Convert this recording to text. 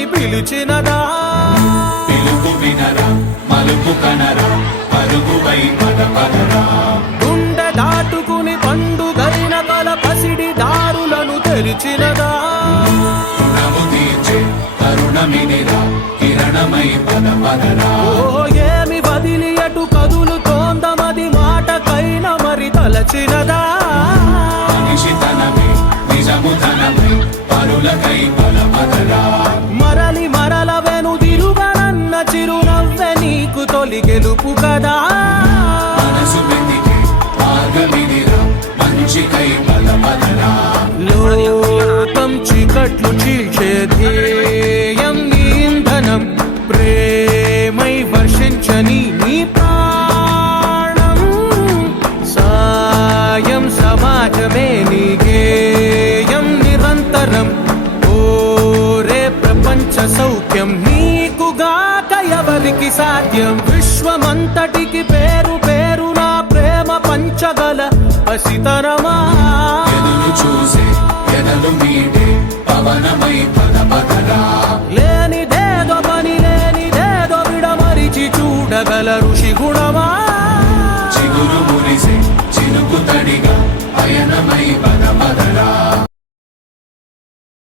అని పిలిచినదా పిలుపు వినరా మలుపు కనరా పరుగువై పదపదరా గుండె దాటుకుని పండుగైన కల పసిడి దారులను తెరిచినదా రుణము తీర్చే కరుణమినిరా కిరణమై పదపదరా ఓ ఏమి వదిలి అటు కదులుతోందమది మాటకైన మరి తలచినదా మనిషితనమే నిజముతనమై పరులకై పదపదరా మరలి మరల వెనుదిరుగనన్న చిరునవ్వె నీకు తొలి గెలుపు కదా మనసు వెతికే మార్గమిదిరా మంచికై పదపదరా లోకం చీకట్లు చీల్చే ధ్యేయం నీ ఇంధనం ప్రేమై వర్షించని నీ ప్రాణం సాయం సమాజమే నీ గేయం నిరంతరం ఓరే ప్రపంచ సౌఖ్యం నీకుగాక ఎవరికి సాధ్యం విశ్వమంతటికి పేరు పేరు నా ప్రేమ పంచగల పసితరమా ఎదురు చూసే ఎదలు మీటే పవనమై పదపదరా లేనిదేదో పని లేనిదేదో విడమరిచి చూడగల ఋషి గుణమా చిగురు మురిసే చినుకు తడిగా పయనమై పదపదరా